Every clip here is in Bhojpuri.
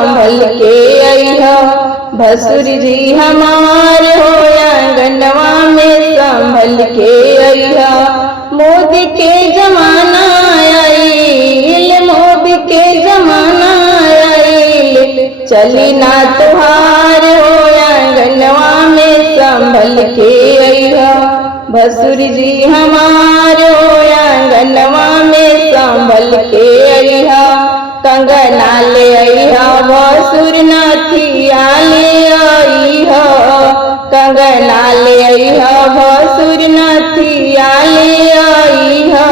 संभल के अइहा। भसुर जी हमार हो आंगनवा में संभल के अइहा। मोदी के जमाना आइल, मोदी के जमाना आइल, चली ना तुहार हो आंगनवा में संभल के अइहा। भसुर जी हमार हो आंगनवा में संभल के अइहा। कंगना ले अइहा भसुर नथिया ले अइहा। कंगना ले अइहा भसुर नथिया ले अइहा।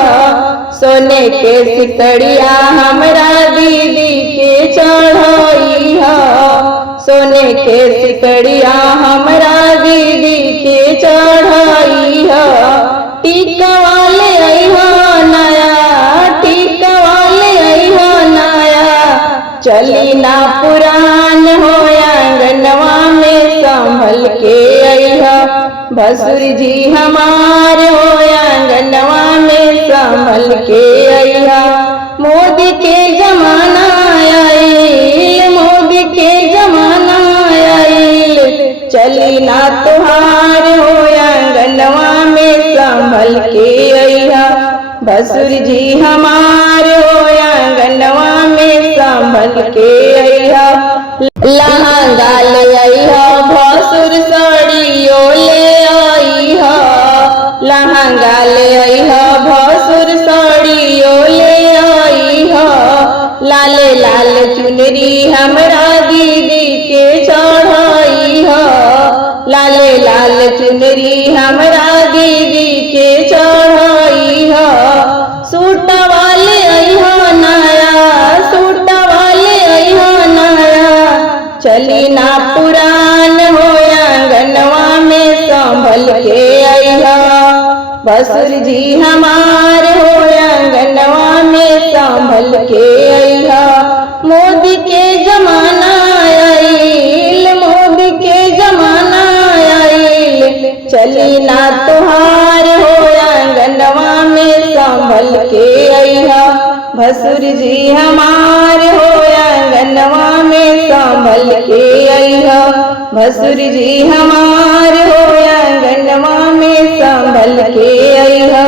सोने के सिकड़िया हमरा दीदी के चढ़इहा। सोने के सिकड़िया हमरा दीदी के चढ़इहा। टीकवा ले अइहा नया, टीकवा ले अइहा नया, चली ना पुरान हो आंगनवा में संभल के अइहा। भसुर जी हमार हो आंगनवा में संभल के अइहा। मोदी के जमाना आइल, मोदी के जमाना आइल, चली ना तुहार हो आंगनवा में संभल के अइहा। भसुर जी हमार हो आंगनवा में संभल के अइहा। लहंगा ले अइहा भसुर साड़ियो ले अइहा। लहंगा ले अइहा भसुर साड़ियो ले अइहा। लाले लाल चुनरी हमरा दीदी के चढ़इहा। लाले लाल चुनरी हमरा दीदी के चढ़इहा। सूटवा ले अइहा नया, सूटवा ले अइहा नया, चली ना पुरान हो आंगनवा में संभल के अइहा। भसुर जी हमार हो आंगनवा में संभल के अइहा। मोदी के जमाना आइल, मोदी के जमाना आइल, चली ना तुहार हो आंगनवा में संभल के अइहा। भसुर जी हमार हो आंगनवा में संभल के अइहा। भसुर जी हमार हो आंगनवा में संभल के अइहा।